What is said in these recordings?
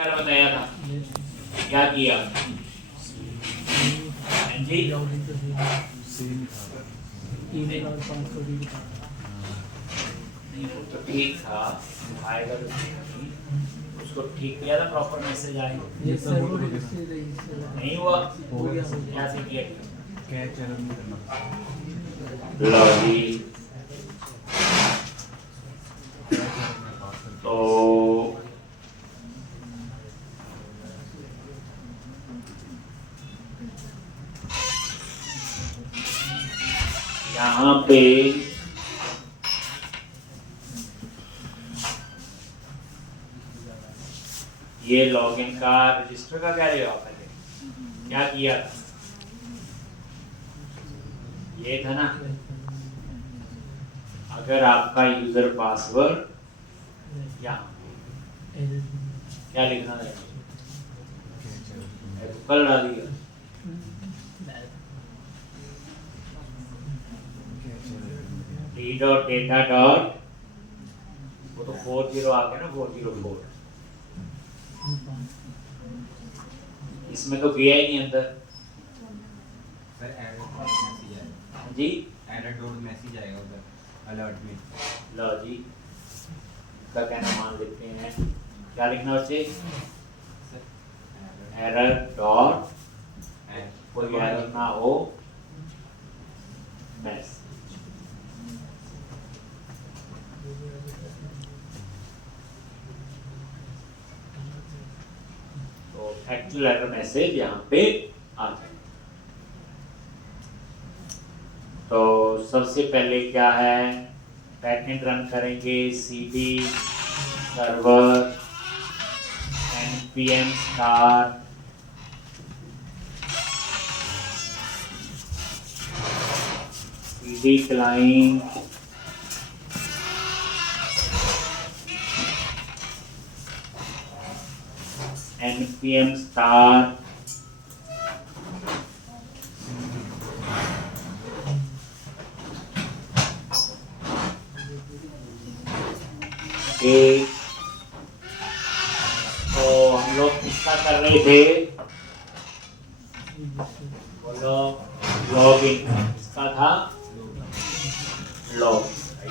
क्या बताया था, क्या किया जी? नहीं वो तो ठीक था, आएगा तो नहीं, उसको ठीक किया था, प्रॉपर मैसेज आएगा। नहीं हुआ, क्या से किया? लो जी, तो यहाँ पे ये लॉगिन का रजिस्टर का क्या रहेगा, पहले क्या किया था, ये था ना। अगर आपका यूजर पासवर्ड यहाँ क्या लिखना है, कल डाल दिया d.data. वो तो 40 आ गया ना, 404 इसमें तो गया ही नहीं अंदर सर। एरर मैसेज आएगा जी, एरर डॉट मैसेज आएगा उधर अलर्ट में। लो जी, इसका कहना मान लेते हैं, क्या लिखना उसे, एरर डॉट, कोई एरर ना हो, मैसेज। तो एक्चुअल एरर मैसेज यहाँ पे आ जाए। तो सबसे पहले क्या है, बैकएंड रन करेंगे, cd server npm star cd client npm star एक। तो हम लोग किसका कर रहे थे, बोलो, लॉगिन किसका था, लॉग।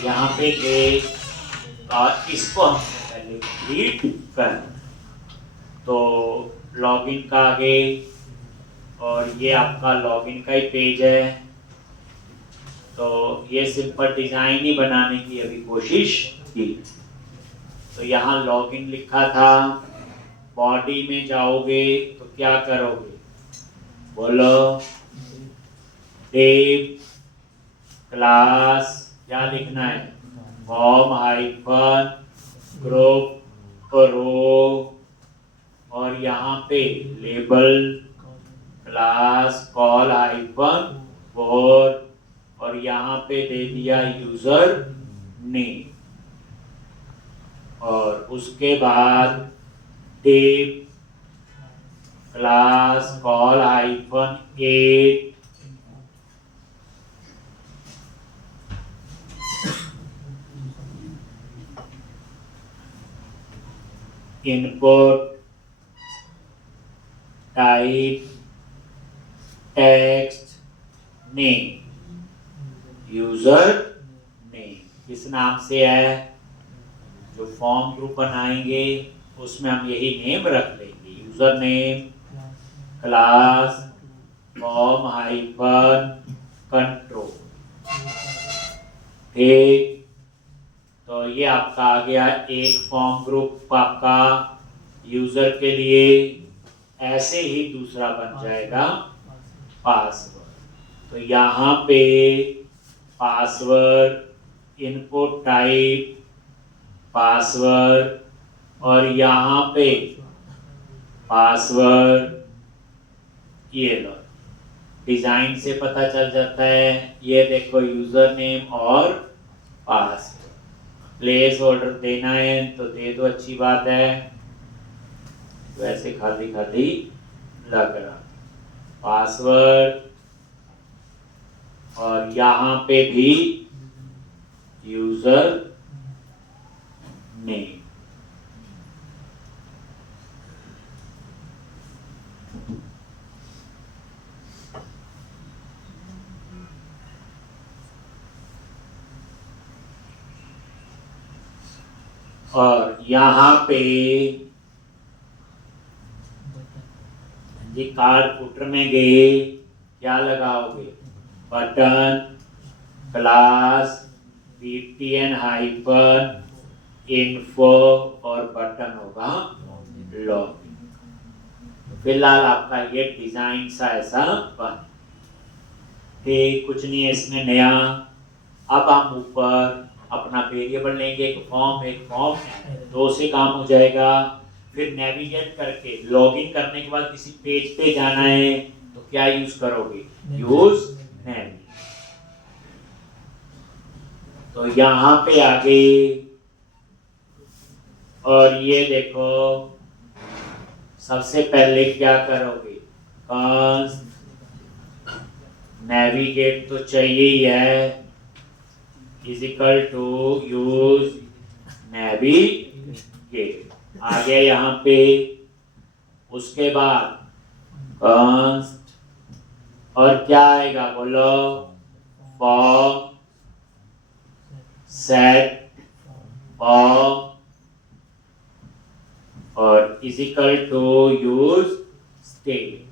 यहाँ पे एक इसको हम पहले कंप्लीट कर, तो लॉगिन का आगे, और ये आपका लॉगिन का ही पेज है। तो ये सिंपल डिजाइन ही बनाने की अभी कोशिश की। तो यहाँ लॉगिन लिखा था, बॉडी में जाओगे तो क्या करोगे, बोलो, डिव क्लास, क्या लिखना है, फॉर्म हाइफन ग्रुप रो, और यहाँ पे label class call hyphen four, और यहाँ पे दे दिया यूजर नेम, और उसके बाद div class call hyphen 8, input type text name, user name किस नाम से है, जो फॉर्म ग्रुप बनाएंगे उसमें हम यही नेम रख लेंगे, user name class form hyphen control. ठीक, तो ये आपका आ गया एक फॉर्म ग्रुप आपका यूजर के लिए। ऐसे ही दूसरा बन जाएगा पासवर्ड। तो यहाँ पे पासवर्ड, इनपुट टाइप पासवर्ड, और यहाँ पे पासवर्ड, ये लो, डिजाइन से पता चल जाता है, ये देखो यूजर नेम और पासवर्ड। प्लेस होल्डर देना है तो दे दो, अच्छी बात है, वैसे खाली खाली लग रहा, पासवर्ड, और यहाँ पे भी यूजर नेम। और यहाँ पे जी कार्ड फुटर में गए, क्या लगाओगे? Button class btn hyphen info और बटन होगा लॉगिन। फिलहाल आपका ये डिजाइन सा ऐसा बन, ठीक कुछ नहीं है इसमें नया। अब हम ऊपर अपना वेरिएबल लेंगे, एक फॉर्म दो से काम हो जाएगा। फिर नेविगेट करके लॉगिन करने के बाद किसी पेज पे जाना है तो क्या यूज करोगे? Use navigate. तो यहाँ पे आगे और ये देखो सबसे पहले क्या करोगे? नेविगेट तो चाहिए ही है, इजिकल टू यूज नेविगेट आ गया यहाँ पे। उसके बाद const और क्या आएगा बोलो? फॉर्म सेट फॉर्म और इजिकल टू यूज स्टेट।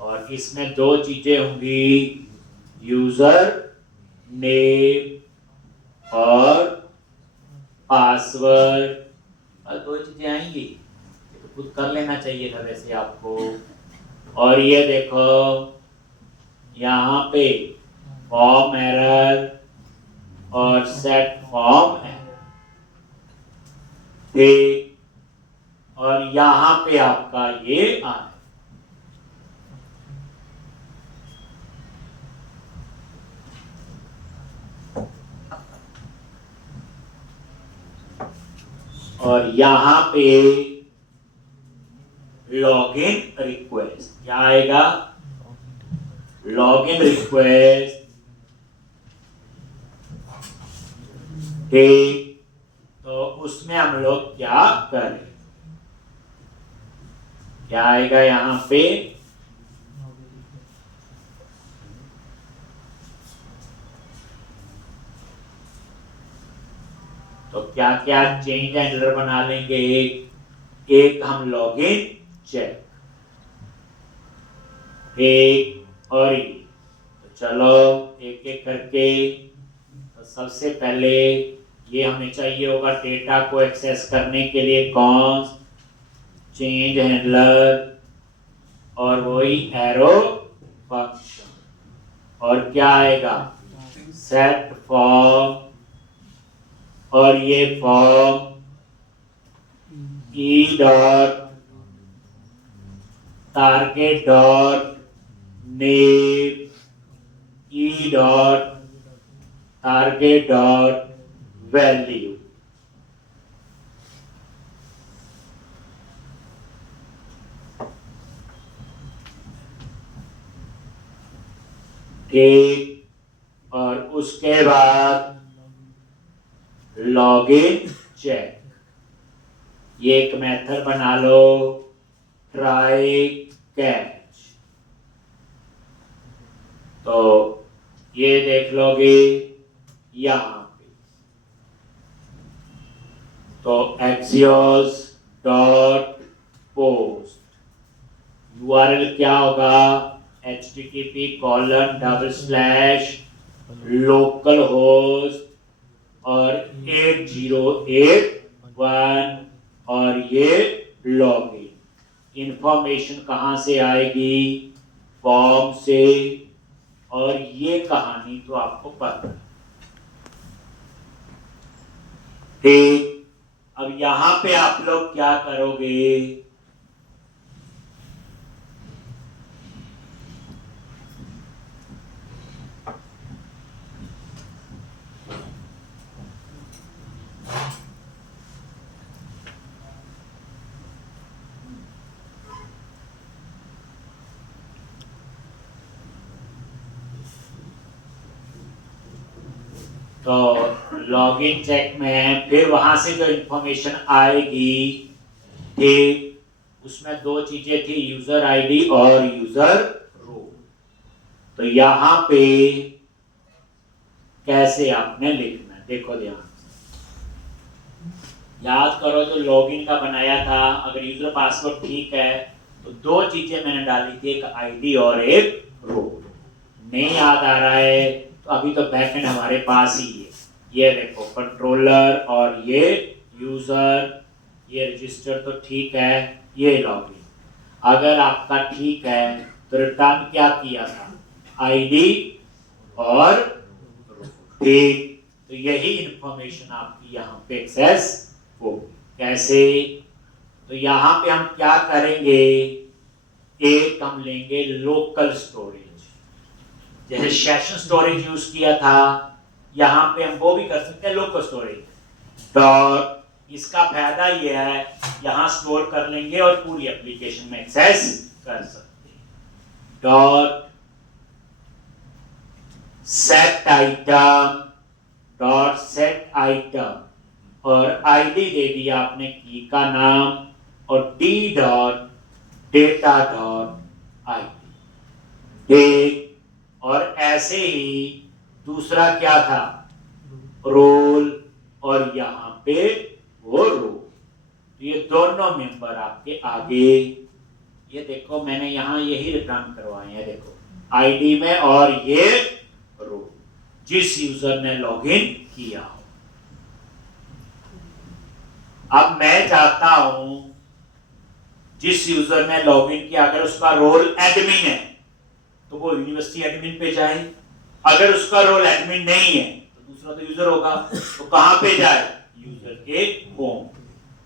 और इसमें दो चीजें होंगी, यूजर नेम और पासवर्ड, और दो चीजें आएंगी। ये तो खुद कर लेना चाहिए था वैसे आपको। और ये देखो यहाँ पे फॉर्म एरर और सेट फॉर्म एरर, ठीक। और यहाँ पे आपका ये आए, और यहाँ पे लॉगिन रिक्वेस्ट क्या आएगा? लॉगिन रिक्वेस्ट, ठीक। तो उसमें हम लोग क्या करें? क्या आएगा यहाँ पे? तो क्या क्या चेंज हैंडलर बना लेंगे? एक हम लॉगिन चेक, एक और ये। तो चलो एक एक करके। तो सबसे पहले ये हमें चाहिए होगा डेटा को एक्सेस करने के लिए कौन चेंज हैंडलर और वही एरो फंक्शन। और क्या आएगा? सेट फॉर्म और ये form E dot target dot name E dot target dot value. ठीक। और उसके बाद लॉगिन चेक, ये एक मेथड बना लो, ट्राई कैच। तो ये देख लोगे यहाँ पे, तो axios डॉट पोस्ट यूआरएल क्या होगा? http://localhost और 8081 और ये लॉगिन। इंफॉर्मेशन कहाँ से आएगी? फॉर्म से। और ये कहानी तो आपको पता है, ठीक। अब यहाँ पे आप लोग क्या करोगे? तो लॉगिन चेक में फिर वहां से जो इंफॉर्मेशन आएगी, ठीक, उसमें दो चीजें थी, यूजर आईडी और यूजर रोल। तो यहाँ पे कैसे आपने लिखना है, देखो ध्यान से। याद करो जो लॉगिन का बनाया था, अगर यूजर पासवर्ड ठीक है तो दो चीजें मैंने डाली थी, एक आईडी और एक रोल। नहीं याद आ रहा है तो अभी तो बैकएंड हमारे पास ही है, ये देखो कंट्रोलर और ये यूजर, ये रजिस्टर तो ठीक है, ये लॉगिन। अगर आपका ठीक है तो रिटर्न क्या किया था, आईडी और ठीक, तो यही इंफॉर्मेशन आपकी यहाँ पे एक्सेस होगी। कैसे, तो यहाँ पे हम क्या करेंगे, एक हम लेंगे लोकल स्टोरेज, जैसे सेशन स्टोरेज यूज किया था, यहाँ पे हम वो भी कर सकते हैं लोकल स्टोरेज डॉट। इसका फायदा ये है यहाँ स्टोर कर लेंगे और पूरी एप्लीकेशन में एक्सेस कर सकते हैं। Dot set item dot set item और आईडी दे दिया आपने की का नाम और D dot data dot ID ठीक। और ऐसे ही दूसरा क्या था, रोल, और यहाँ पे वो रो। तो ये दोनों मेंबर आपके आगे, ये देखो मैंने यहाँ यही रिटर्न करवाए हैं, देखो आईडी में और ये रो, जिस यूजर ने लॉगिन किया हो। अब मैं चाहता हूं जिस यूजर ने लॉगिन किया, अगर उसका रोल एडमिन है तो वो यूनिवर्सिटी एडमिन पे जाए, अगर उसका रोल एडमिन नहीं है तो दूसरा तो यूजर होगा, तो कहां पे जाए, यूजर के होम।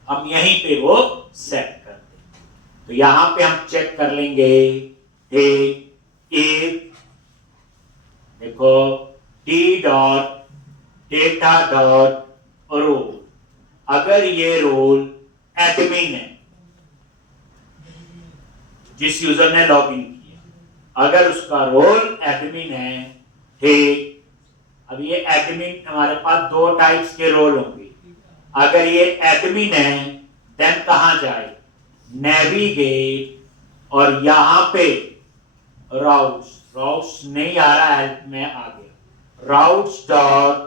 हम यहीं पे वो सेट कर दें। तो यहां पे हम चेक कर लेंगे, एक देखो D dot data dot roll, अगर ये रोल एडमिन है जिस यूजर ने लॉगिन किया, अगर उसका रोल एडमिन है ठीक। अब ये एडमिन, हमारे पास दो टाइप्स के रोल होंगे, अगर ये एडमिन है देन कहां जाए, नेविगेट और यहां पे राउट्स, राउट्स नहीं आ रहा, हेल्प में आ गया, routes dot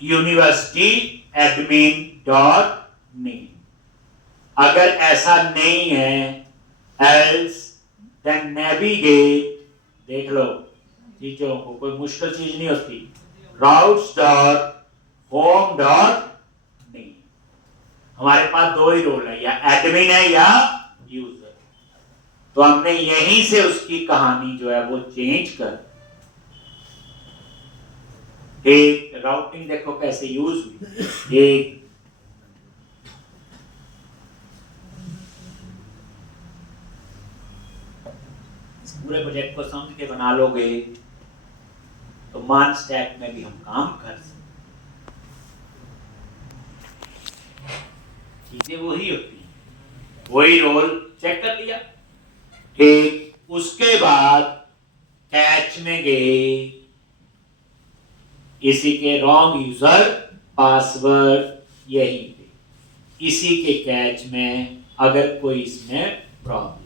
university admin dot name. अगर ऐसा नहीं है एल्स देन नेविगेट, देख लो चीजों को, कोई मुश्किल चीज नहीं होती, routes dot home dot name. हमारे पास दो ही रोल है, या एडमिन है या यूजर, तो हमने यहीं से उसकी कहानी जो है वो चेंज कर। एक राउटिंग देखो कैसे यूज हुई, एक पूरे प्रोजेक्ट को समझ के बना लोगे तो मान स्टैक में भी हम काम कर सकते। चीजें वही होती हैं, वही रोल चेक कर लिया ठीक। उसके बाद कैच में गए, इसी के रॉन्ग यूजर पासवर्ड यही पे, इसी के कैच में अगर कोई इसमें प्रॉब्लम,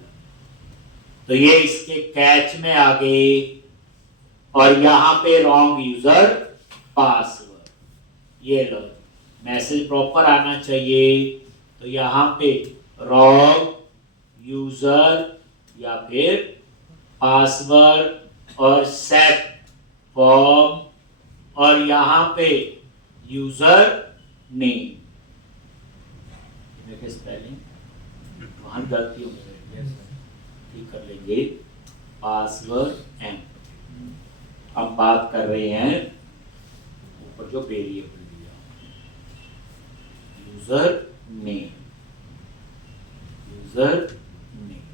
तो ये इसके कैच में आ गए और यहां पे रॉन्ग यूजर पासवर्ड, ये लो मैसेज प्रॉपर आना चाहिए, तो यहां पे रॉन्ग यूजर या फिर पासवर्ड और सेट फॉर्म और यहां पे यूजर नेम, देखिए स्पेलिंग वहां गलती हो गई, ठीक कर लेंगे, पासवर्ड एम। हम बात कर रहे हैं ऊपर जो वेरिएबल दिया, user name, user name.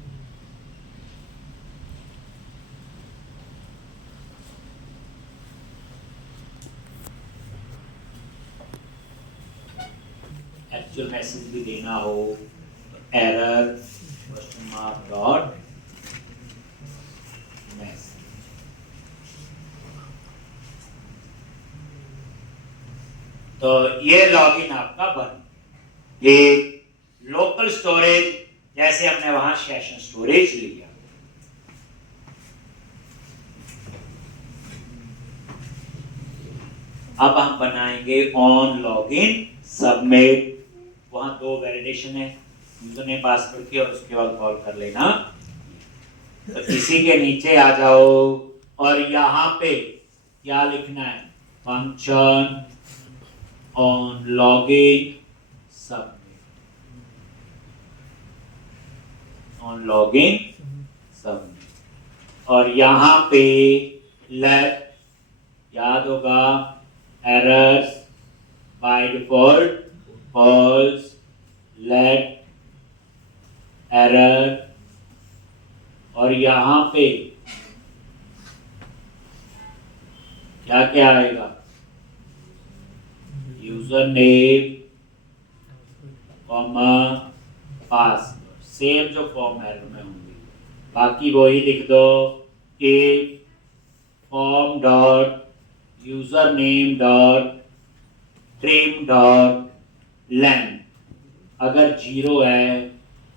Actual message भी देना हो तो error question mark dot message. तो ये लॉगिन आपका बन। एक लोकल स्टोरेज, जैसे हमने वहां सेशन स्टोरेज लिया, अब हम बनाएंगे ऑन लॉगिन सबमिट। वहां 2 वैलिडेशन है, यूजर नेम पासवर्ड की, और उसके बाद कॉल कर लेना। तो इसी के नीचे आ जाओ और यहाँ पे क्या लिखना है, function on login submit, on login submit. और यहाँ पे लेट, याद होगा errors by default false, let error. और यहाँ पे क्या क्या आएगा, user name comma password, same जो फॉर्म एरर में होंगे, बाकी वही लिख दो। If form dot user name dot trim dot length अगर 0 है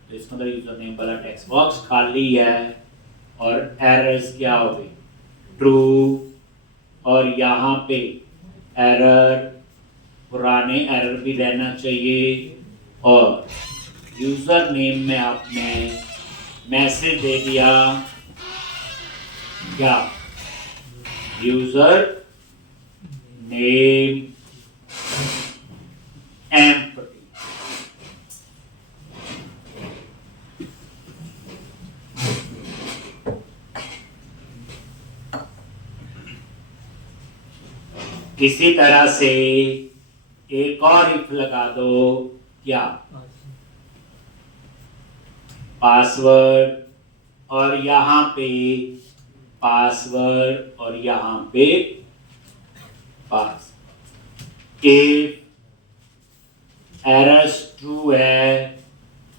तो इसका मतलब यूजर नेम वाला टेक्स्ट बॉक्स खाली है, और एरर्स क्या हो गई, ट्रू। और यहाँ पे एरर, पुराने एरर भी रहना चाहिए, और यूजर नेम में आपने मैसेज दे दिया क्या, यूजर नेम एम्प्टी। इसी तरह से एक और इफ लगा दो, क्या, पासवर्ड, और यहाँ पे पासवर्ड, और यहाँ पे पास। इफ एरर्स ट्रू है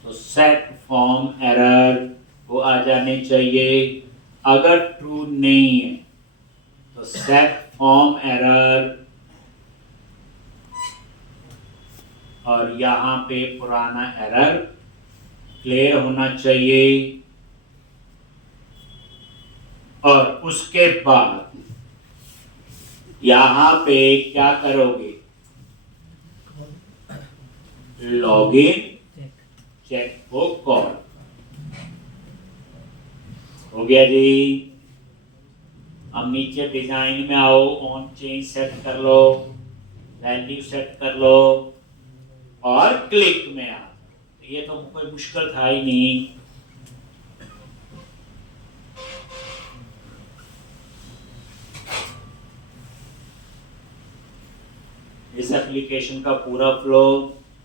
तो सेट फॉर्म एरर वो आ जाने चाहिए, अगर ट्रू नहीं है तो सेट फॉर्म एरर, और यहाँ पे पुराना एरर क्लियर होना चाहिए। और उसके बाद यहाँ पे क्या करोगे, लॉगिन चेक को कॉल। हो गया जी। अब नीचे डिजाइन में आओ, ऑन चेंज सेट कर लो, वैल्यू सेट कर लो, और क्लिक में आ। ये तो कोई मुश्किल था ही नहीं। इस एप्लीकेशन का पूरा फ्लो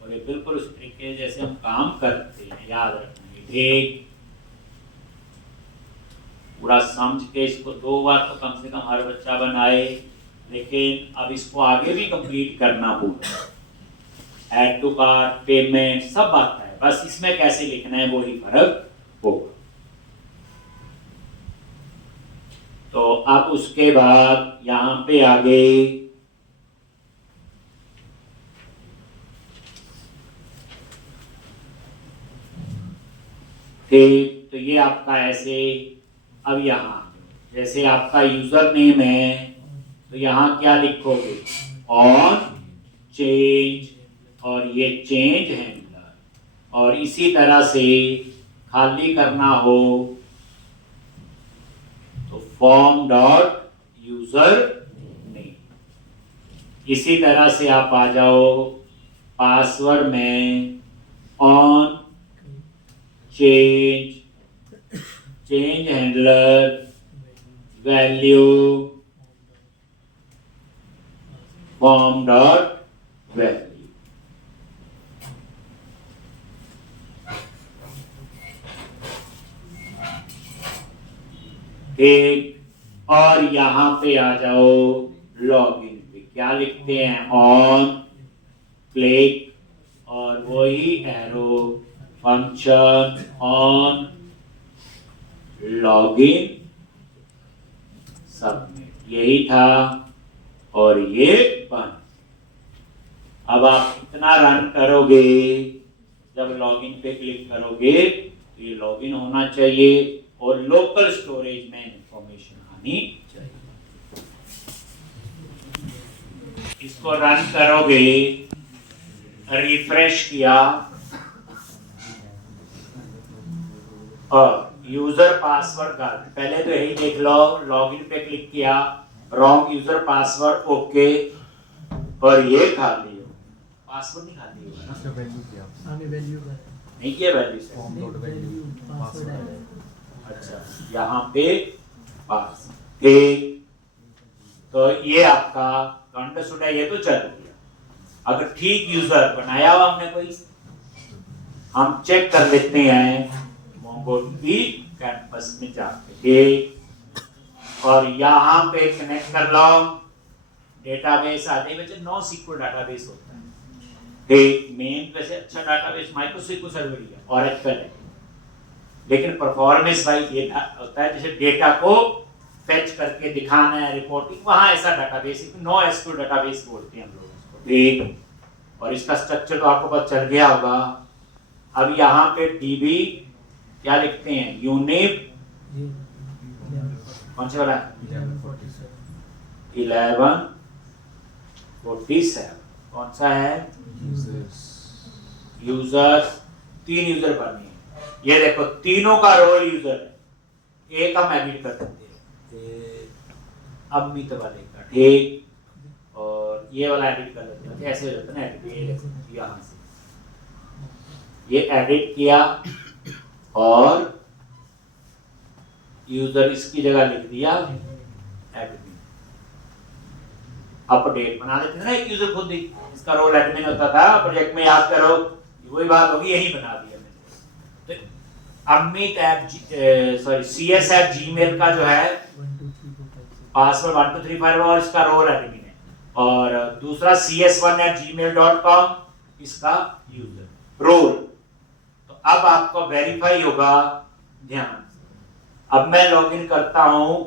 और ये बिल्कुल उस तरीके जैसे हम काम करते हैं, याद रखना। ठीक, पूरा समझ के इसको 2 बार तो कम से कम हर बच्चा बनाए, लेकिन अब इसको आगे भी कंप्लीट करना पूरा। ऐड टू कार्ट, पेमेंट सब आता है, बस इसमें कैसे लिखना है वही फर्क होगा। तो अब उसके बाद यहाँ पे आगे ठीक, तो ये आपका ऐसे। अब यहाँ जैसे आपका यूजर नेम है तो यहाँ क्या लिखोगे, ऑन चेंज, और ये चेंज हैंडलर। और इसी तरह से खाली करना हो तो फॉर्म डॉट यूजर नेम। इसी तरह से आप आ जाओ पासवर्ड में, on change, change handler, value, form dot value. ठीक, और यहाँ पे आ जाओ लॉगिन पे, क्या लिखते हैं, ऑन क्लिक, और वही arrow, function on login submit, यही था। और ये बंद। अब आप इतना रन करोगे, जब लॉगिन पे क्लिक करोगे तो ये लॉगिन होना चाहिए और लोकल स्टोरेज में इंफॉर्मेशन आनी चाहिए। इसको रन करोगे, रिफ्रेश किया और यूजर पासवर्ड का पहले तो यही देख लो, लॉगिन पे क्लिक किया, रॉन्ग यूजर पासवर्ड, ओके, और ये खाली हो, पासवर्ड नहीं खाली होगा ना, वैल्यू नहीं किया वैल्यू से, अच्छा यहाँ पे पास, ठीक, तो ये आपका अंडरस्टूड है, ये तो चल गया। अगर ठीक यूजर बनाया हुआ हमने कोई, हम चेक कर लेते हैं मोंगोडीबी कैंपस में जाके, ठीक, और यहाँ पे कनेक्ट कर लो, डेटाबेस आते बच्चे, NoSQL डाटाबेस होता है, ठीक, मेन वैसे अच्छा डाटाबेस माइक्रोसक्यूएल सर्वर ही है, ऑरेकल है, लेकिन परफॉर्मेंस भाई ये होता है जैसे डेटा को फेच करके दिखाना है, रिपोर्टिंग, वहां ऐसा डाटाबेस, NoSQL डाटाबेस बोलते हैं हम लोग इसको, ठीक, और इसका स्ट्रक्चर तो आपको पता चल गया होगा। अब यहाँ पे डीबी क्या लिखते हैं, यूनिक, कौन से वाला है, 1147, कौन सा है, यूजर्स, 3 यूजर बनने हैं, ये देखो तीनों का रोल यूजर है, एक हम एडिट कर सकते हैं, अमित वाले का, ठीक, और ये वाला एडिट कर लेते हैं, ऐसे हो जाता है ना एडिट, ये देखो यहाँ से ये एडिट किया और यूजर इसकी जगह लिख दिया एडमिन, अपडेट बना देते थे ना एक यूजर खुद ही, इसका रोल एडमिन होता था प्रोजेक्ट में, याद करो वही बात होगी, यही बना दिया मैंने। तो अमित CS@gmail का जो है पासवर्ड 1234 और इसका रोल एडमिन है, और दूसरा CS1@gmail.com इसका यूजर रोल। तो अब आपका वेरीफाई होगा, ध्यान, अब मैं लॉगिन करता हूं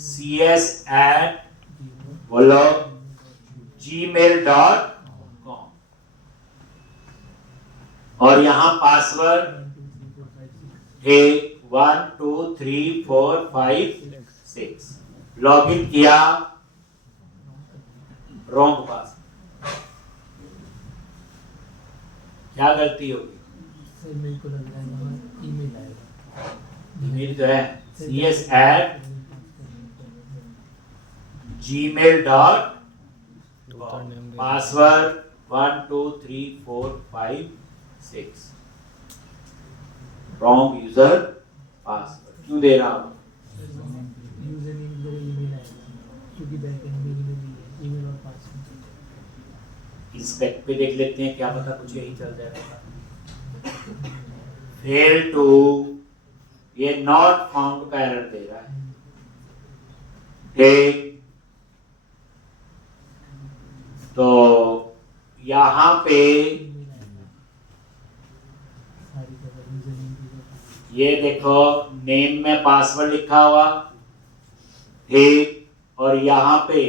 CS@ बोलो gmail.com और यहां पासवर्ड है 1 2 3 4 5 6, लॉगिन किया, रॉन्ग पासवर्ड, क्या गलती होगी, मेरे को लग रहा है वहाँ ईमेल आएगा, ईमेल तो है CS@ gmail.com, password 1 2 3 4 5 6, wrong user password क्यों दे रहा हूं, यूजर नेम जरा ईमेल आएगा, क्योंकि बैकएंड में ईमेल ही है, ईमेल और पासवर्ड। इंस्पेक्ट पे देख लेते हैं, क्या पता कुछ यही चल जाएगा। फेल टू, ये नॉट फाउंड का एरर दे रहा है, ठीक, तो यहाँ पे ये देखो नेम में पासवर्ड लिखा हुआ, ठीक, और यहाँ पे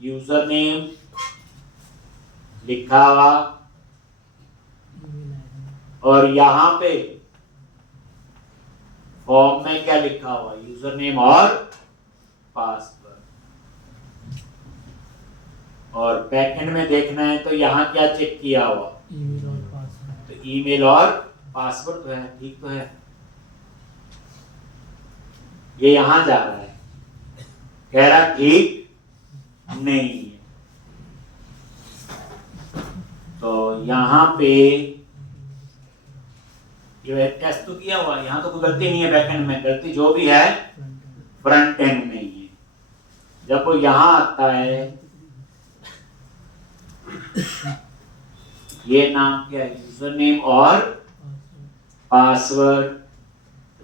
यूजर नेम लिखा हुआ, और यहाँ पे फॉर्म में क्या लिखा हुआ, यूजर नेम और पासवर्ड, और बैकएंड में देखना है तो यहाँ क्या चेक किया हुआ, ईमेल और पासवर्ड, तो ईमेल और पासवर्ड तो है, ठीक तो है, ये यहां जा रहा है, कह रहा ठीक नहीं है, तो यहाँ पे ये टेस्ट तो किया हुआ, यहाँ तो कोई गलती नहीं है, बैकएंड में गलती जो भी है फ्रंट एंड में ही है। जब वो यहाँ आता है, ये नाम क्या है, यूजर नेम और पासवर्ड,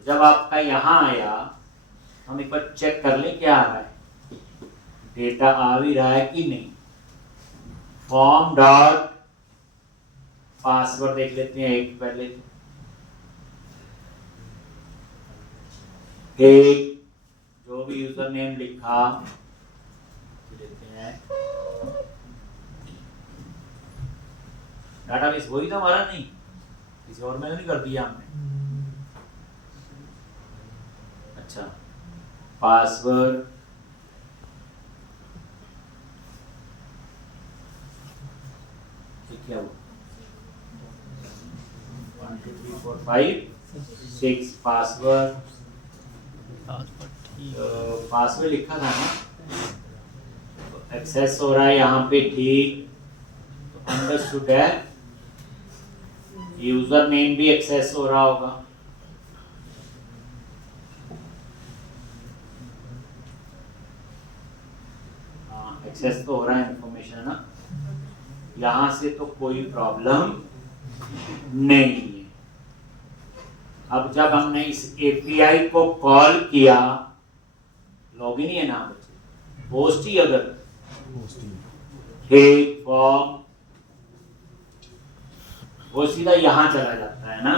जब आपका यहाँ आया हम एक बार चेक कर ले क्या आ रहा है, डेटा आ भी रहा है कि नहीं, फॉर्म डॉट पासवर्ड देख लेते हैं एक पहले, एक जो भी यूजर नेम लिखा देते हैं, डाटाबेस वही था हमारा, नहीं किसी और में नहीं कर दिया हमने, अच्छा, पासवर्ड क्या हुआ? 1 2 3 4 5 6 पासवर्ड, पासवर्ड लिखा था ना, तो एक्सेस हो रहा है यहाँ पे, ठीक, तो अंडरस्टूड है। यूजर नेम भी एक्सेस हो रहा होगा, हाँ एक्सेस तो हो रहा है इंफॉर्मेशन ना, यहाँ से तो कोई प्रॉब्लम नहीं है। अब जब हमने इस एपीआई को कॉल किया, लॉगिन ही है ना बच्चे, होस्ट ही अगर ठीक फॉर्म, वो सीधा यहां चला जाता है ना।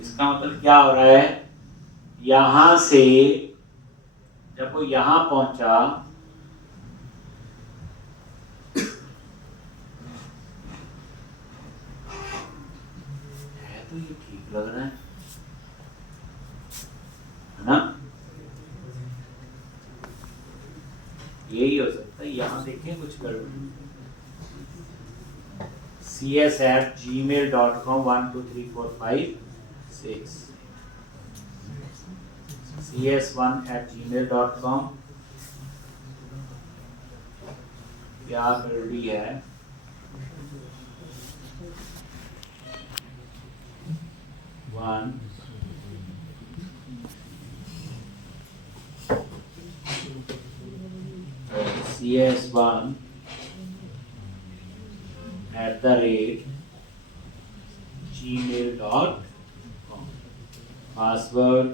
इसका मतलब क्या हो रहा है, यहां से जब वो यहां पहुंचा, है तो ये ठीक लग रहा है ना, यही हो सकता है। यहां देखें कुछ गड़बड़, cs@gmail.com 1 2 3 4 5 6 cs1@gmail.com, क्या गड़बड़ी है? One cs1@gmail.com, password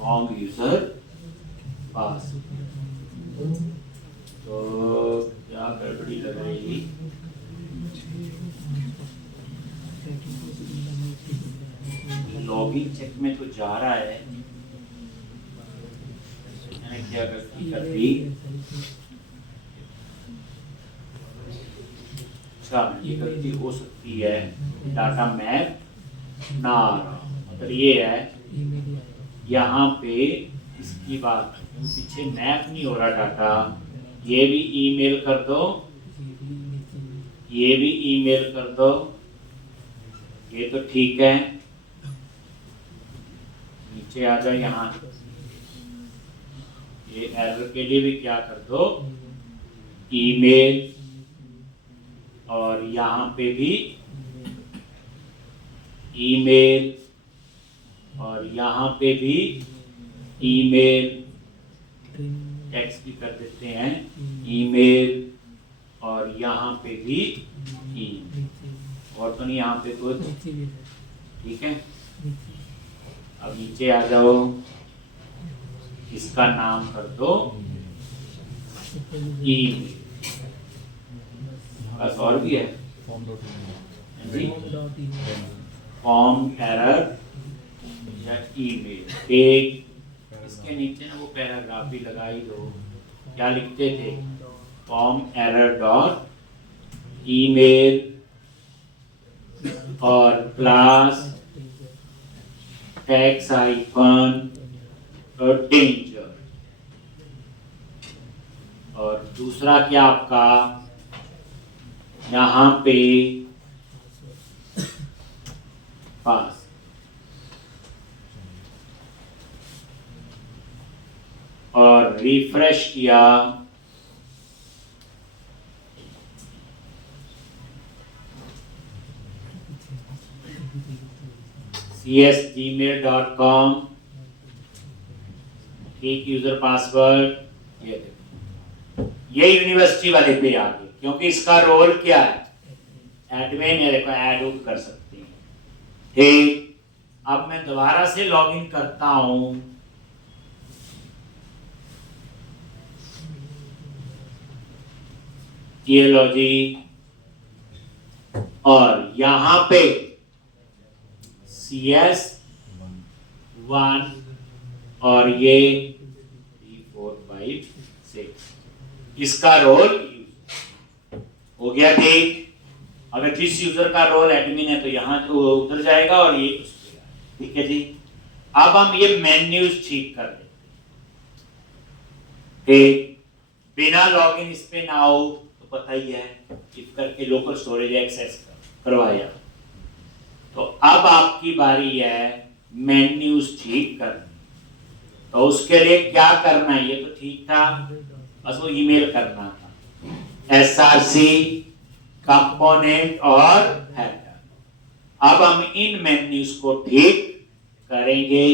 wrong user pass, तो क्या गड़बड़ी लग रही? लॉगिन चेक में तो जा रहा है, मैंने क्या गलती कर दी? अच्छा, ये गलती हो सकती है, डाटा मैप ना आ रहा, मतलब ये है यहाँ पे इसकी बात, पीछे मैप नहीं हो रहा डाटा, ये भी ईमेल कर दो, ये भी ईमेल कर दो, ये तो ठीक है। नीचे आ जाओ, यहाँ ये एरर के लिए भी क्या कर दो, ईमेल, और यहाँ पे भी ईमेल, और यहाँ पे भी ईमेल, टेक्स्ट भी कर देते हैं ईमेल, और यहाँ पे भी ईमेल, और तो नहीं यहाँ पे कुछ, ठीक है। अब नीचे आ जाओ, इसका नाम कर दो ईमेल, बस, और भी है फॉर्म एरर या ईमेल। एक इसके नीचे ना वो पैराग्राफ भी लगा ही दो, क्या लिखते थे, फॉर्म एरर डॉट ईमेल और क्लास टैक्स आइकन और डेंजर, और दूसरा क्या आपका यहाँ पे पास, और रिफ्रेश किया, cs@gmail.com, ठीक, यूजर पासवर्ड, ये देखो, ये यूनिवर्सिटी वाले पे आ गए, क्योंकि इसका रोल क्या है, एडमिन है, देखो ऐड आउट कर सकते हैं, ठीक। अब मैं दोबारा से लॉगिन करता हूं, ये लो जी, और यहां पे CS1 और ये 3 4 5 6, इसका रोल हो गया, ठीक। अगर जिस यूजर का रोल एडमिन है तो यहाँ तो उधर जाएगा, और ये उस पे, ठीक है जी। अब हम ये मेन्यूज ठीक कर देते, ठीक। बिना लॉगिन इस पे ना हो तो पता ही है, इफ करके लोकल स्टोरेज एक्सेस करवाया। तो अब आपकी बारी है मेन्यूज ठीक करनी। तो उसके लिए क्या करना है, ये तो ठीक था, बस वो ईमेल करना था, SRC कंपोनेंट और हेडर। अब हम इन मेन्यूज को ठीक करेंगे,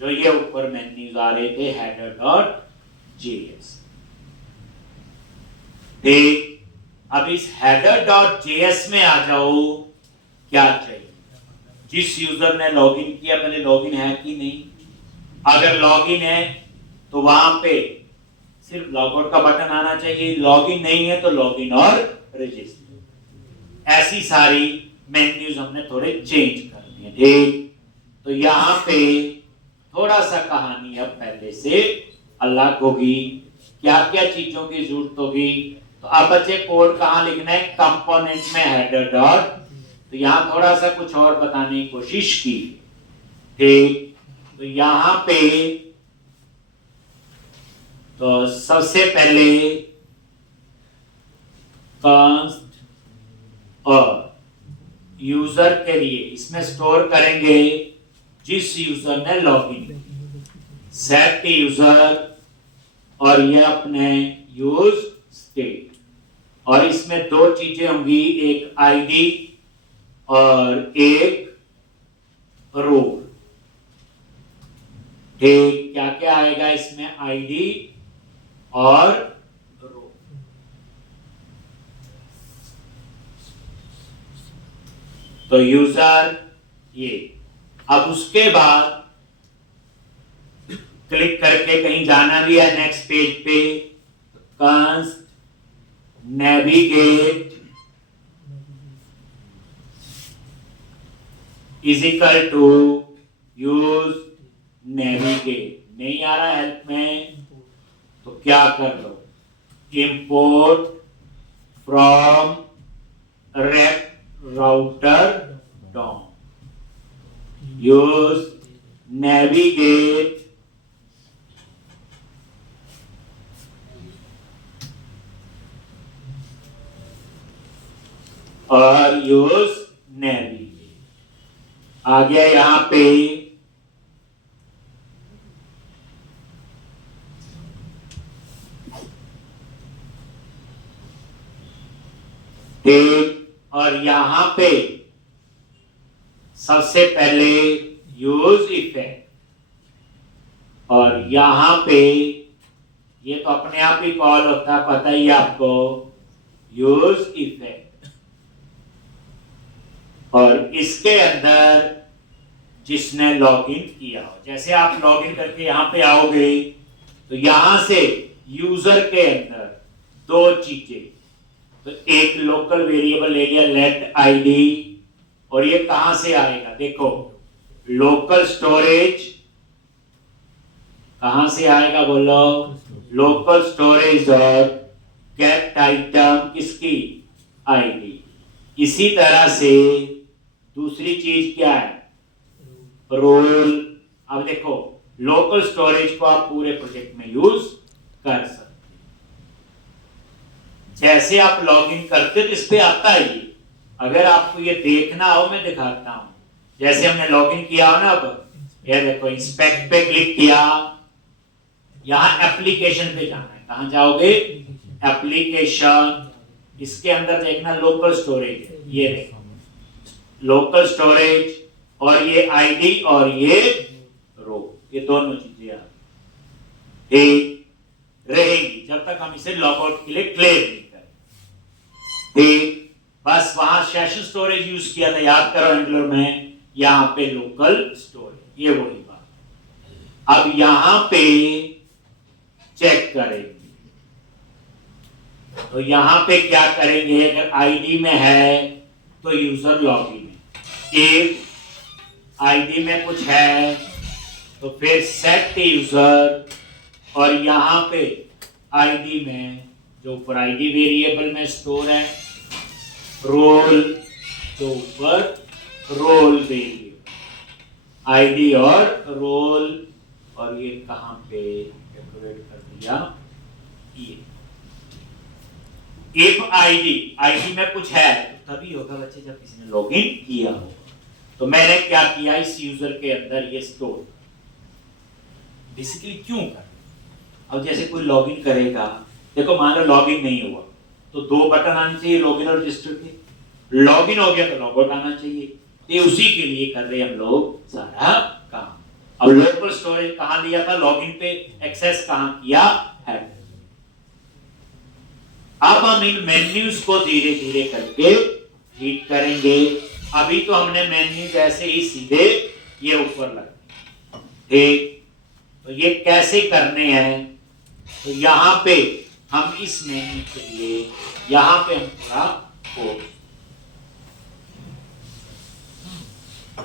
जो ये ऊपर मेन्यूज आ रहे थे header.js। ठीक, अब इस header.js में आ जाओ, क्या चाहिए, जिस यूजर ने लॉगिन किया पहले लॉगिन है कि नहीं। अगर लॉगिन है तो वहां पे सिर्फ लॉगआउट का बटन आना चाहिए, लॉगिन नहीं है तो लॉगिन और रजिस्टर। ऐसी सारी मेन्यूज हमने थोड़े चेंज करनी है। ठीक, तो यहाँ पे थोड़ा सा कहानी अब पहले से अलग होगी, क्या क्या चीजों की जरूरत होगी। तो अब बच्चे कोड कहाँ लिखना है, कंपोनेंट में हेडर डॉट। तो यहाँ थोड़ा सा कुछ और बताने की कोशिश की। ठीक, तो यहाँ पे तो सबसे पहले कांस्ट और यूजर के लिए इसमें स्टोर करेंगे जिस यूजर ने लॉगिन, सेट यूजर, और ये अपने यूज स्टेट। और इसमें दो चीजें होंगी, एक आईडी और एक रोल। ठीक, क्या क्या आएगा इसमें, आईडी और रोल। तो यूजर ये, अब उसके बाद क्लिक करके कहीं जाना भी है नेक्स्ट पेज पे, const navigate is equal to use navigate. नहीं आ रहा हेल्प में तो क्या कर लो, import from router dom, use navigate और यूज नेविगेट। आ गया यहाँ पे और यहाँ पे सबसे पहले यूज इफेक्ट, और यहाँ पे ये तो अपने आप ही कॉल होता है, पता ही आपको, यूज इफेक्ट। और इसके अंदर जिसने लॉगिन किया हो, जैसे आप लॉगिन करके यहाँ पे आओगे तो यहां से यूजर के अंदर दो चीजें, तो एक लोकल वेरिएबल ले लिया लेट आईडी, और ये कहां से आएगा, देखो लोकल स्टोरेज कहां से आएगा, बोलो लोकल स्टोरेज और गेट आइटम किसकी, आईडी। इसी तरह से दूसरी चीज क्या है, रोल। अब देखो लोकल स्टोरेज को आप पूरे प्रोजेक्ट में यूज कर सकते, जैसे आप लॉगिन करते तो इस पे आता है ये। अगर आपको ये देखना हो मैं दिखाता हूं, जैसे हमने लॉगिन किया हो ना, अब ये देखो इंस्पेक्ट पे क्लिक किया, यहां एप्लीकेशन पे जाना है, कहां जाओगे, एप्लीकेशन, इसके अंदर देखना लोकल स्टोरेज, ये देखो लोकल स्टोरेज, और ये आईडी और ये रो, ये दोनों चीजें रहेंगी जब तक हम इसे लॉगआउट के लिए क्लियर नहीं करें। ठीक, बस वहां सेशन स्टोरेज यूज किया था, याद करो एंगुलर में, यहां पे लोकल स्टोरेज, ये वही बात। अब यहां पे चेक करेंगे, तो यहां पे क्या करेंगे, अगर आईडी में है तो यूजर लॉगिन है, एक आईडी में कुछ है तो फिर सेट यूजर, और यहां पे आईडी में जो ऊपर आईडी वेरिएबल में स्टोर है, रोल तो ऊपर रोल वेरिएबल, आईडी और रोल, और ये कहां पे डेकोरेट कर दिया, ये इफ आईडी में कुछ है तो तभी होगा बच्चे जब किसी ने लॉगिन किया हो। तो मैंने क्या किया, इस यूजर के अंदर ये स्टोर बेसिकली क्यों कर। अब जैसे कोई लॉगिन करेगा, देखो मान लो लॉगिन नहीं हुआ तो दो बटन आने चाहिए, लॉगिन और रजिस्टर के। लॉगिन हो गया तो लॉग आउट आना चाहिए। तो ये उसी के लिए कर रहे हैं हम लोग सारा काम। अब लोकल स्टोरेज कहां लिया था, लॉगिन पे एक्सेस कहां किया, हेडर। अब हम इन मेन्यूज को धीरे धीरे करके ठीक करेंगे। अभी तो हमने मेन्यू जैसे ही सीधे ये ऊपर लगे, ठीक। तो ये कैसे करने हैं, तो यहां पे हम इस मेन्यू के लिए यहां पे हम पूरा कोड,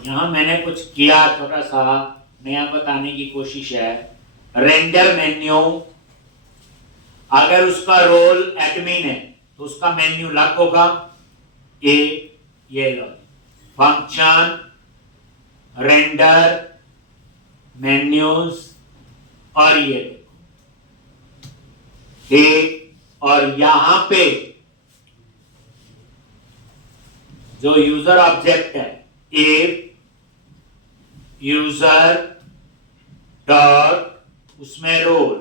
यहां मैंने कुछ किया छोटा सा नया बताने की कोशिश है। रेंडर मेन्यू, अगर उसका रोल एडमिन है तो उसका मेन्यू अलग होगा। ये लो फंक्शन रेंडर मेन्यूज, और ये देखो ठीक। और यहां पे जो यूजर ऑब्जेक्ट है, इफ यूजर डॉट उसमें रोल,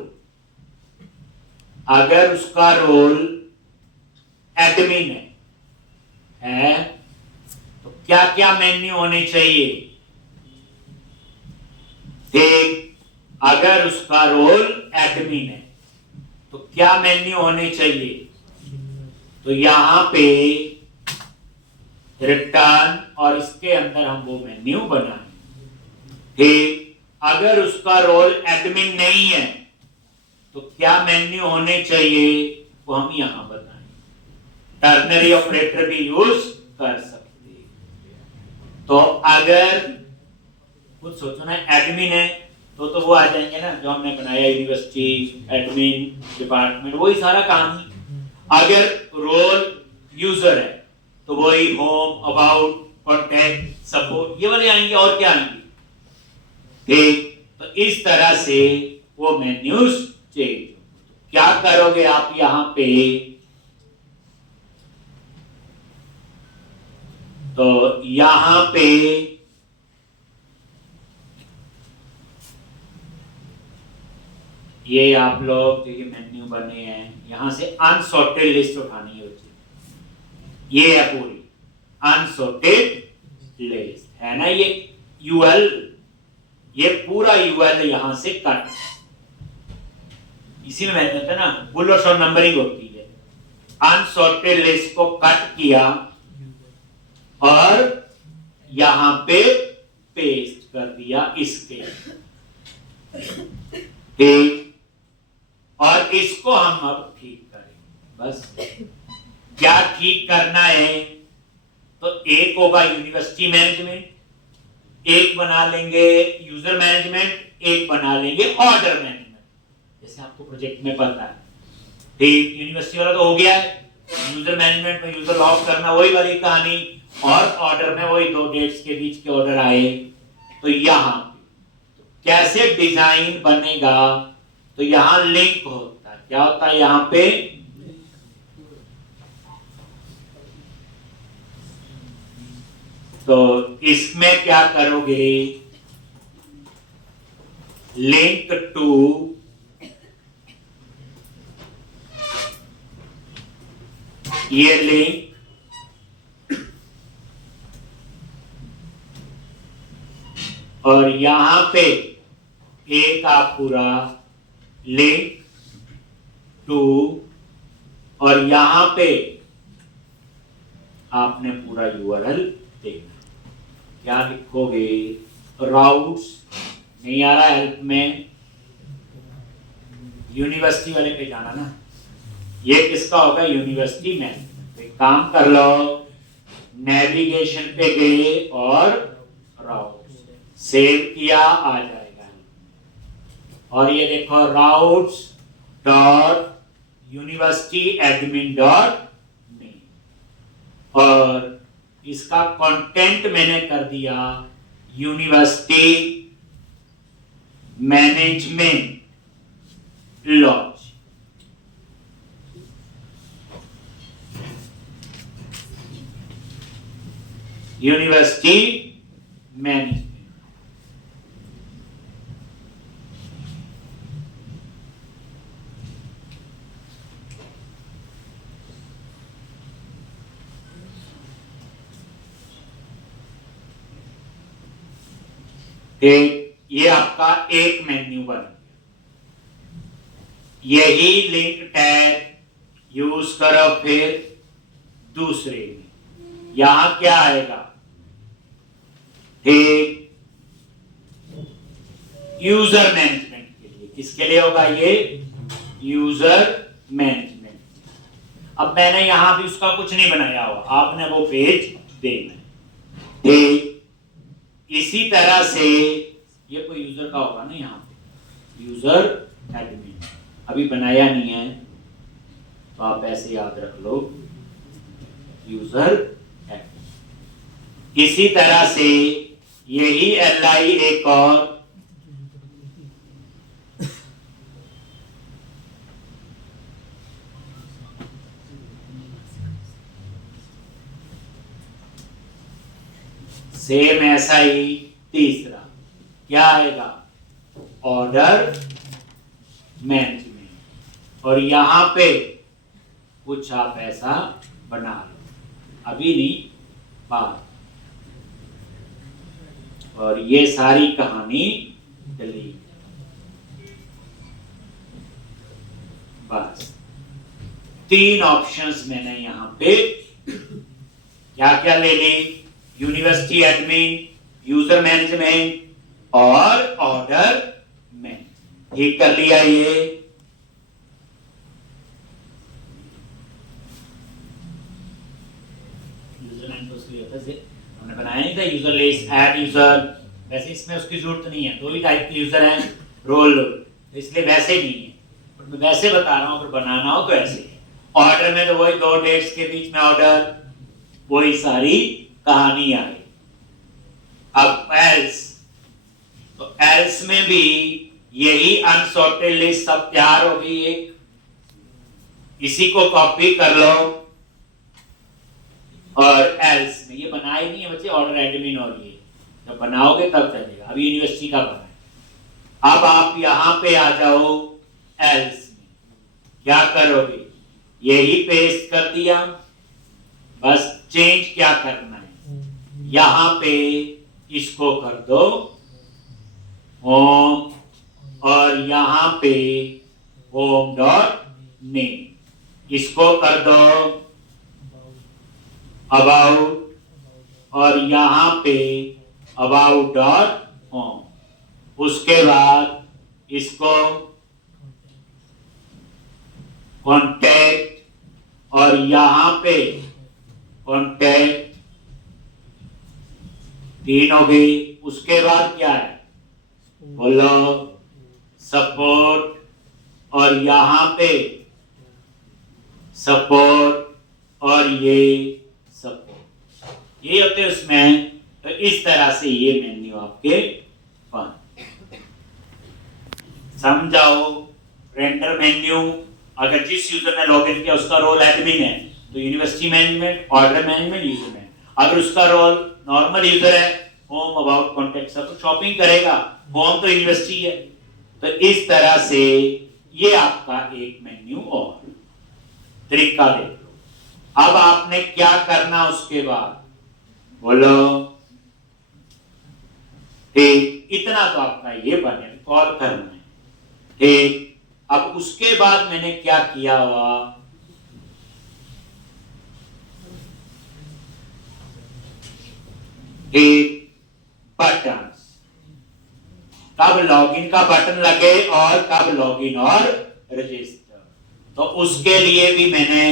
अगर उसका रोल एडमिन है तो क्या क्या मेन्यू होने चाहिए, ठीक। अगर उसका रोल एडमिन है तो क्या मेन्यू होने चाहिए, तो यहां पे रिटर्न और इसके अंदर हम वो मेन्यू बनाएंगे, ठीक। अगर उसका रोल एडमिन नहीं है तो क्या मेन्यू होने चाहिए वो हम यहां बताएंगे। टर्नरी ऑपरेटर भी यूज कर सकते हैं। तो अगर कुछ सोचो ना, एडमिन है तो वो आ जाएंगे ना जो हमने बनाया, यूनिवर्सिटी एडमिन डिपार्टमेंट, वही सारा काम ही। अगर रोल यूजर है तो वही होम, अबाउट, कॉन्टैक्ट, सपोर्ट, ये वाले आएंगे। और क्या आएंगे, ठीक। तो इस तरह से वो मेन्यूज चेंज। क्या करोगे आप यहां पे, तो यहां पे ये आप लोग देखिए मेन्यू बने हैं, यहां से अनसॉर्टेड लिस्ट उठानी है बच्चे। ये है पूरी अनसॉर्टेड लिस्ट, है ना। ये यूएल, ये पूरा यूएल यहां से कट, इसी में मैंने बताया ना बुलेट्स और नंबरिंग होती है। अनसॉर्टेड लिस्ट को कट किया और यहां पे पेस्ट कर दिया इसके, ठीक। और इसको हम अब ठीक करेंगे। बस क्या ठीक करना है, तो एक होगा यूनिवर्सिटी मैनेजमेंट, एक बना लेंगे यूजर मैनेजमेंट, एक बना लेंगे ऑर्डर मैनेजमेंट, जैसे आपको प्रोजेक्ट में पता है, ठीक। यूनिवर्सिटी वाला तो हो गया है, यूजर मैनेजमेंट में यूजर लॉग करना वही वाली कहानी, और ऑर्डर में वही दो डेट्स के बीच के ऑर्डर आए। तो यहां कैसे डिजाइन बनेगा, तो यहां लिंक होता है। क्या होता है यहां पे, तो इसमें क्या करोगे, लिंक टू ये लिंक, और यहां पे एक आप पूरा लिंक टू, और यहां पे आपने पूरा यूआरएल देना। क्या लिखोगे, राउट्स नहीं आ रहा हेल्प में, यूनिवर्सिटी वाले पे जाना ना, ये किसका होगा, यूनिवर्सिटी मैनेजमेंट। एक काम कर लो, नेविगेशन पे गए और राउट्स सेव किया, आ जाएगा। और ये देखो routes dot university admin dot me, और इसका कंटेंट मैंने कर दिया university management laws. University management. ये आपका एक मेन्यू बन गया। यही लिंक टैग यूज करो फिर दूसरे में। यहां क्या आएगा? ठीक, यूजर मैनेजमेंट के लिए। किसके लिए होगा ये? User management. अब मैंने यहां भी उसका कुछ नहीं बनाया हुआ, आपने वो पेज देना है। ठीक, इसी तरह से ये कोई यूजर का होगा ना, यहाँ पे यूजर एडमिन अभी बनाया नहीं है, तो आप ऐसे याद रख लो, यूजर एडमिन। इसी तरह से यही एलआई एक और सेम ऐसा ही तीसरा क्या आएगा? Order management. और यहां पे कुछ आप ऐसा बना लो, अभी नहीं, बाद। और ये सारी कहानी डिलीट। बस 3 ऑप्शंस मैंने यहां पे क्या क्या ले ली? यूनिवर्सिटी एडमिन, यूजर मैनेजमेंट और ऑर्डर मैनेजमेंट। ठीक कर लिया ये। यूजर मैनेजमेंट तो उसके लिए होता है, हमने बनाया नहीं था यूजर लिस्ट, ऐड यूजर। वैसे इसमें उसकी जरूरत नहीं है, 2 ही टाइप के यूजर हैं, रोल, तो इसलिए वैसे नहीं है। पर मैं वैसे बता रहा हूं, अगर बनाना हो तो ऐसे। ऑर्डर में तो वही 2 डेट्स के बीच में ऑर्डर, वही सारी कहानी आ गई। अब एल्स, तो एल्स में भी यही अनसॉर्टेड लिस्ट सब तैयार हो गई एक। इसी को कॉपी कर लो और एल्स में ये बनाए नहीं है बच्चे, ऑर्डर एडमिन। और ये जब बनाओगे तब चलेगा। अभी यूनिवर्सिटी का बना है। अब आप यहां पे आ जाओ एल्स में, क्या करोगे? यही पेस्ट कर दिया, बस चेंज क्या करना है? यहां पे इसको कर दो होम, और यहां पे होम डॉट नेम, इसको कर दो अबाउट, और यहां पे अबाउट डॉट होम। उसके बाद इसको कॉन्टैक्ट, और यहां पे कॉन्टैक्ट, 3 हो गई। उसके बाद क्या है? बोलो सपोर्ट, और यहां पे सपोर्ट, और ये सपोर्ट। ये होते उसमें। तो इस तरह से ये मेन्यू आपके बन। समझाओ, रेंडर मेन्यू, अगर जिस यूजर ने लॉगिन किया उसका रोल एडमिन है तो university management, order management, user management. अगर उसका रोल नॉर्मल यूजर है, होम, अबाउट, कॉन्टैक्ट, सब शॉपिंग करेगा, होम तो यूनिवर्सिटी है। तो इस तरह से ये आपका एक मेन्यू और तरीका देख लो। अब आपने क्या करना उसके बाद? बोलो। ठीक, इतना तो आपका ये बने, कॉल करना है। ठीक, अब उसके बाद मैंने क्या किया हुआ? एक बटन, कब लॉगिन का बटन लगे और कब लॉगिन और रजिस्टर, तो उसके लिए भी मैंने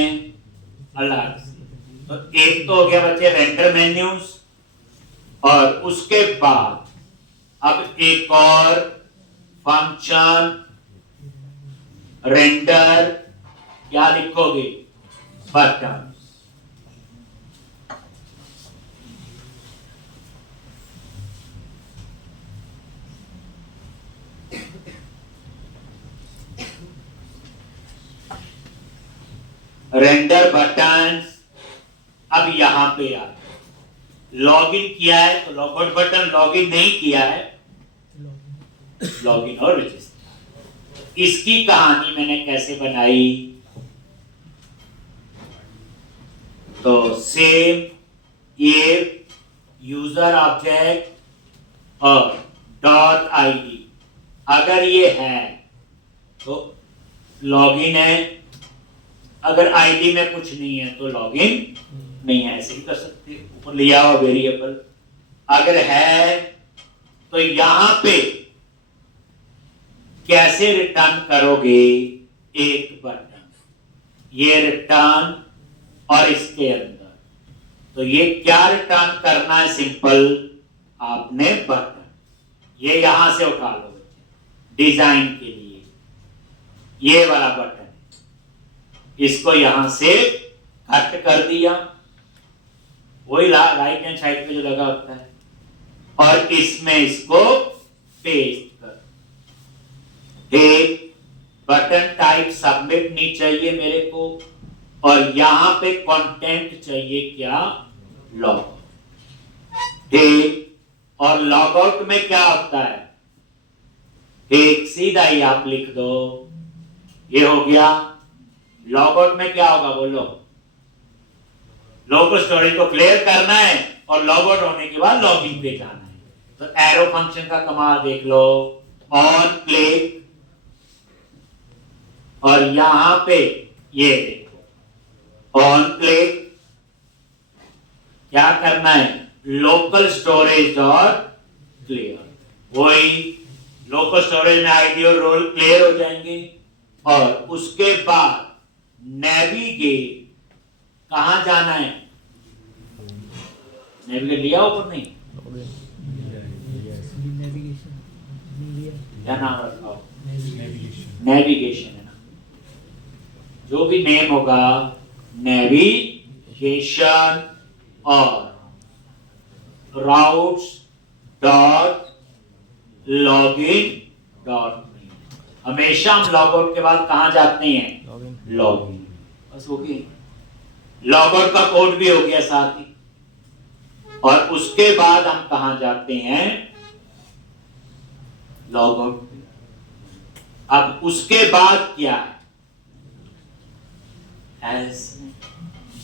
अलग से। तो एक तो हो गया बच्चे रेंडर मेन्यूज, और उसके बाद अब एक और फंक्शन रेंडर, क्या लिखोगे? बटन। Render button. अब यहां पे आ, लॉगिन किया है तो लॉगआउट बटन, लॉगिन नहीं किया है लॉगिन और रजिस्टर। इसकी कहानी मैंने कैसे बनाई, तो सेम ये यूजर ऑब्जेक्ट और डॉट आईडी, अगर ये है तो लॉगिन है, अगर आईडी में कुछ नहीं है तो लॉगिन नहीं है। ऐसे भी कर सकते हैं, ऊपर लिया हुआ वेरिएबल। अगर है तो यहां पे कैसे रिटर्न करोगे, एक बटन, ये रिटर्न और इसके अंदर, तो ये क्या रिटर्न करना है, सिंपल आपने बटन, ये यहां से उठा लो डिजाइन के लिए, ये वाला बटन, इसको यहां से कट कर दिया, वही राइट हैंड साइड पे जो लगा होता है, और इसमें इसको पेस्ट कर। एक बटन टाइप सबमिट नहीं चाहिए मेरे को, और यहां पे कंटेंट चाहिए क्या, लॉग। ठीक, और लॉग आउट में क्या होता है, ठीक सीधा ही आप लिख दो, ये हो गया। लॉग आउट में क्या होगा बोलो, लोकल स्टोरेज को क्लियर करना है और लॉग आउट होने के बाद लॉगिन पे जाना है। तो एरो फंक्शन का कमाल देख लो, ऑन क्लिक, और यहां पे ये देखो ऑन क्लिक, क्या करना है, लोकल स्टोरेज डॉट क्लियर, वही लोकल स्टोरेज में आईडी और रोल क्लियर हो जाएंगे। और उसके बाद नेविगेट, कहां जाना है, नेविगेट लिया ऊपर नहीं, क्या नाम रखा हो, नेविगेशन है ना, जो भी नेम होगा, नेविगेशन और राउट्स डॉट लॉगिन डॉट, हमेशा हम लॉग आउट के बाद कहां जाते हैं, लॉगिन, बस हो गया। लॉग आउट का कोड भी हो गया साथ ही, और उसके बाद हम कहां जाते हैं, लॉग आउट। अब उसके बाद क्या है,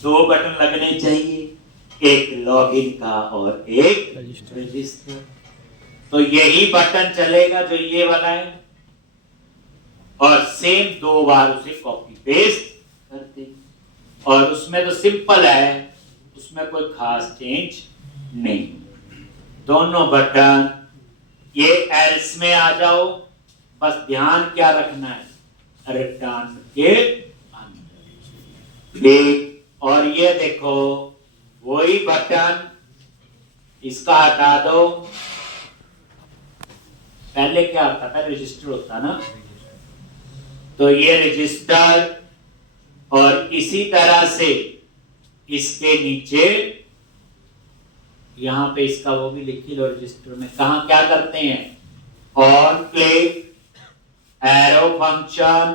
दो बटन लगने चाहिए, एक लॉगिन का और एक रजिस्टर। तो यही बटन चलेगा जो ये वाला है, और सेम दो बार उसे कॉपी पेस्ट करते, और उसमें तो सिंपल है, उसमें कोई खास चेंज नहीं। दोनों बटन, ये एल्स में आ जाओ, बस ध्यान क्या रखना है, रिटर्न के अंदर। और ये देखो वही बटन, इसका हटा दो, पहले क्या होता था, रजिस्टर होता ना, तो ये रजिस्टर, और इसी तरह से इसके नीचे यहां पे इसका वो भी लिख लो, रजिस्टर में कहा क्या करते हैं, ऑन क्लिक, एरो फंक्शन,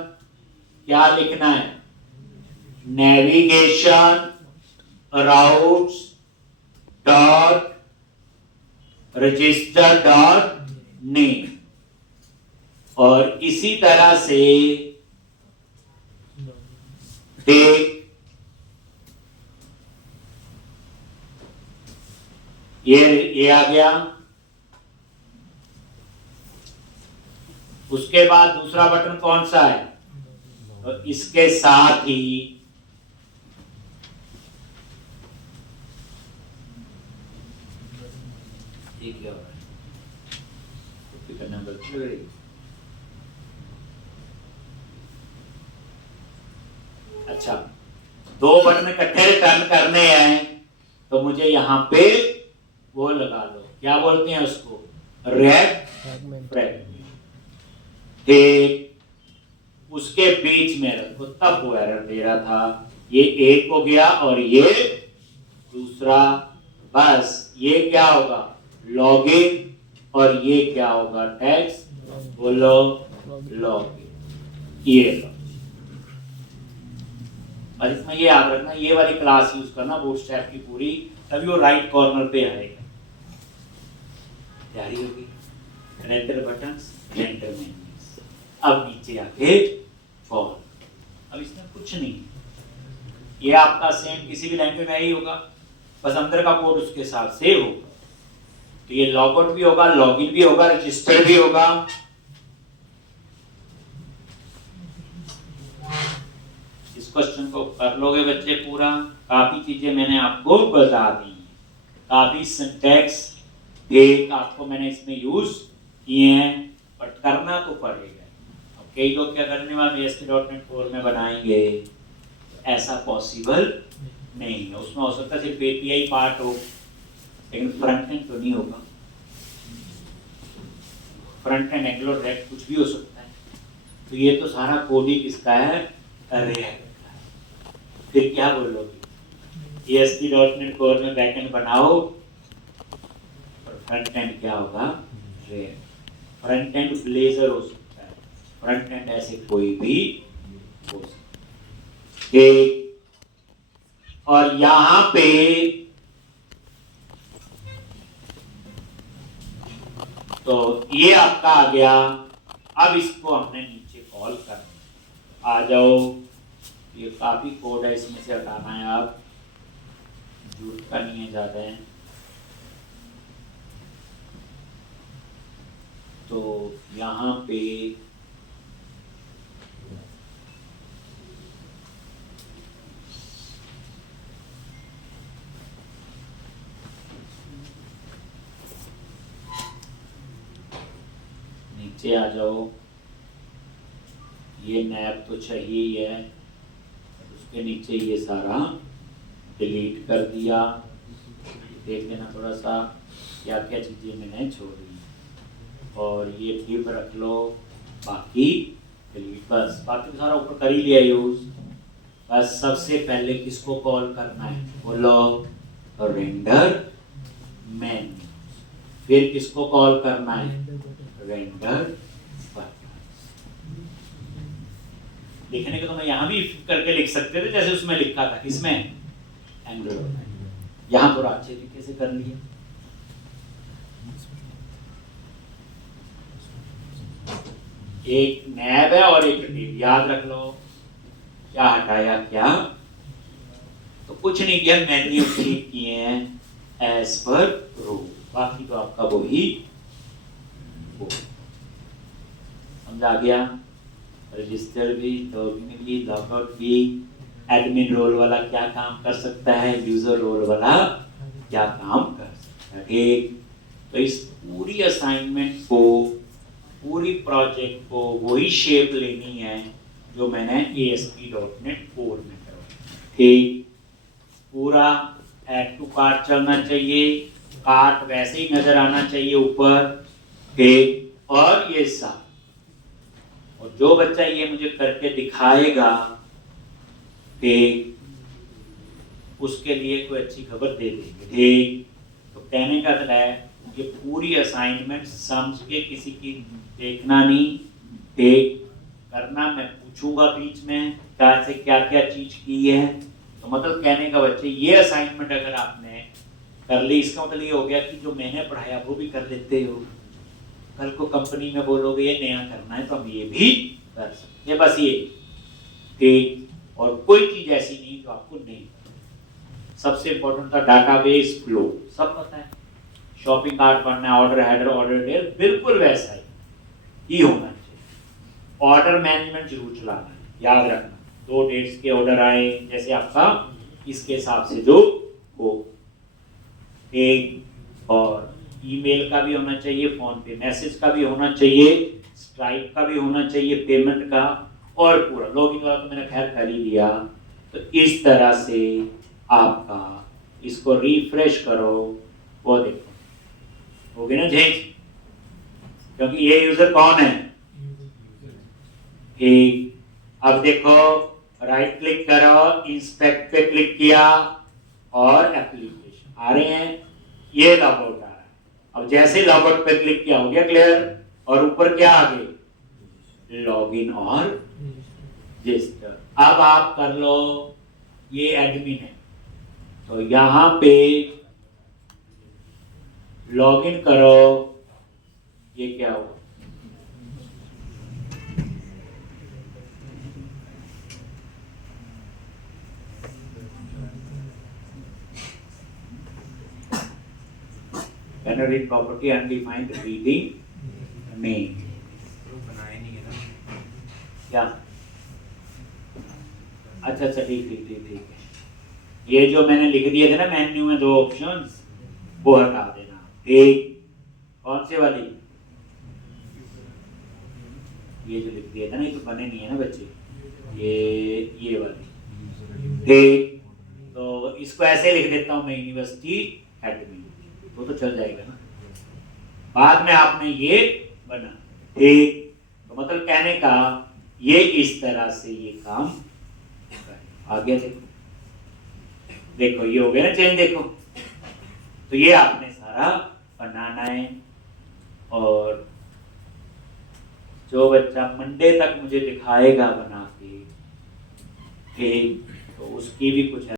क्या लिखना है, navigation routes dot register dot name, और इसी तरह से टेक, ये आ गया। उसके बाद दूसरा बटन कौन सा है, तो इसके साथ ही क्या हो रहा है, कॉपी करना गलती लग रही है। अच्छा, दो बटन इकट्ठे रिटर्न करने हैं, तो मुझे यहाँ पे वो लगा लो, क्या बोलते हैं उसको, रेड फ्रैगमेंट। उसके बीच में रखो, तब वो एरर दे रहा था। ये एक हो गया और ये दूसरा, बस ये क्या होगा, लॉगिन, और ये क्या होगा, टेक्स्ट, बोलो लॉगिन, ये लो। और इसमें ये याद रखना, ये वाली क्लास यूज करना बूटस्ट्रैप की पूरी, तभी वो राइट कॉर्नर पे आएगा। तैयारी होगी। Render buttons, render menus. अब नीचे आके फॉर्म। अब इसमें कुछ नहीं, ये आपका सेम किसी भी लैंग्वेज में ही होगा, बस अंदर का कोड उसके हिसाब से होगा। तो ये लॉगआउट भी होगा, लॉगिन भी होगा, रजिस्टर भी होगा। इस क्वेश्चन को कर लोगे बच्चे पूरा। काफी चीजें मैंने आपको बता दी, काफी सिंटैक्स एक आपको मैंने इसमें यूज किए हैं, बट करना तो पड़ेगा। अब कई लोग क्या करने वाले ASP.NET Core में बनाएंगे, ऐसा पॉसिबल नहीं है। उसमें हो सकता है सिर्फ API पार्ट हो, लेकिन फ्रंट एंड तो नहीं होगा। फ्रंट एंड एंगुलर रेक्ट कुछ भी हो सकता है। तो ये तो सारा कोड ही किसका है, रिएक्ट का। फिर क्या बोलोगे, ASP.NEट Core में बैकएंड बनाओ और फ्रंट एंड क्या होगा, रिएक्ट। फ्रंट एंड ब्लेजर हो सकता है, फ्रंट एंड ऐसे कोई भी हो सकता है। और यहां पे तो ये आपका आ गया। अब इसको हमने नीचे कॉल करना। आ जाओ, ये काफी कोड है, इसमें से हटाना है, आप झूठ का नहीं है ज्यादा है। तो यहाँ पे नीचे आ जाओ, ये नैब तो चाहिए ही है, उसके नीचे ये सारा डिलीट कर दिया। देख लेना थोड़ा सा क्या क्या चीज़ें मैंने छोड़ी, और ये डिप रख लो, बाकी डिलीट। बस बाकी तो सारा ऊपर कर ही लिया यूज। बस सबसे पहले किसको कॉल करना है, बोलो, रेंडर मेन्यू। फिर किसको कॉल करना है, रेंडर बटन्स। लिखने को तो मैं यहां भी करके लिख सकते थे, जैसे उसमें लिखा था, किसमें, एंगुलर में। यहां थोड़ा अच्छे तरीके से कर लिया। एक नैब है और एक डिव, याद रख लो। क्या हटाया, क्या तो कुछ नहीं किया, मेन्यू ठीक किए हैं एज पर रो, बाकी तो आपका वही हो। समझ आ गया। रजिस्टर भी, लॉगिन भी, लॉगआउट भी, एडमिन रोल वाला क्या काम कर सकता है, यूजर रोल वाला क्या काम कर सकता है। ठीक, तो इस पूरी असाइनमेंट को, पूरी प्रोजेक्ट को वही शेप लेनी है जो मैंने ASP.NET Core में करवाया। ठीक, पूरा ऐड टू कार्ट चलना चाहिए, कार्ट वैसे ही नजर आना चाहिए ऊपर। ठीक, और ये सब, और जो बच्चा ये मुझे करके दिखाएगा, ठीक, उसके लिए कोई अच्छी खबर दे देंगे। ठीक, तो कहने का मतलब है ये पूरी असाइनमेंट समझ के किसी की देखना नहीं, ठीक करना। मैं पूछूंगा बीच में क्या से क्या क्या चीज की है, तो मतलब कहने का बच्चे ये असाइनमेंट अगर आपने कर ली, इसका मतलब ये हो गया कि जो मैंने पढ़ाया वो भी कर लेते हो। कल को कंपनी में बोलोगे ये नया करना है तो हम ये भी कर सकते हैं। बस ये, ठीक, और कोई चीज ऐसी नहीं जो आपको नहीं पता। सबसे इंपॉर्टेंट था डाटाबेस फ्लो, सब पता है। शॉपिंग कार्ट पढ़ना है, ऑर्डर हेडर, ऑर्डर डिटेल, बिल्कुल वैसा ही होना चाहिए। ऑर्डर मैनेजमेंट जरूर चलाना है, याद रखना। 2 डेट्स के ऑर्डर आए, जैसे आपका इसके हिसाब से जो हो। एक और ईमेल का भी होना चाहिए, फोन पे मैसेज का भी होना चाहिए, स्ट्राइप का भी होना चाहिए, पेमेंट का, और पूरा लॉगिन वाला तो मैंने खैर कर ही दिया। तो इस तरह से आपका इसको रिफ्रेश करो, वो देखो हो गया ना झेंझ, क्योंकि ये यूजर कौन है। ठीक, अब देखो राइट क्लिक करो, इंस्पेक्ट पे क्लिक किया और एप्लीकेशन आ रहे हैं, ये लॉगआउट आ रहा है। अब जैसे लॉगआउट पे क्लिक किया हो गया क्लियर, और ऊपर क्या आ गए, लॉगिन और रजिस्टर। अब आप कर लो ये एडमिन है, तो यहाँ पे लॉगिन करो, ये क्या हुआ, Can you read property undefined reading name? तो बनाया नहीं है ना। क्या? अच्छा ठीक है। ये जो मैंने लिख दिए थे ना मेन्यू में 2 ऑप्शंस, वो हटा देना। ठीक, कौन से वाली? ये जो लिख दिया था ना, ये तो बने नहीं है ना बच्चे, ये वाली। ठीक, तो इसको ऐसे लिख देता हूँ मैं, यूनिवर्सिटी एडमिन, वो तो चल जाएगा ना। बाद में आपने ये बना। ठीक, तो मतलब कहने का ये इस तरह से ये काम आ गया। देखो ये हो गया ना चेंज, देखो। तो ये आपने सारा बनाना है, और जो बच्चा मंडे तक मुझे दिखाएगा बना के, ठीक, तो उसकी भी कुछ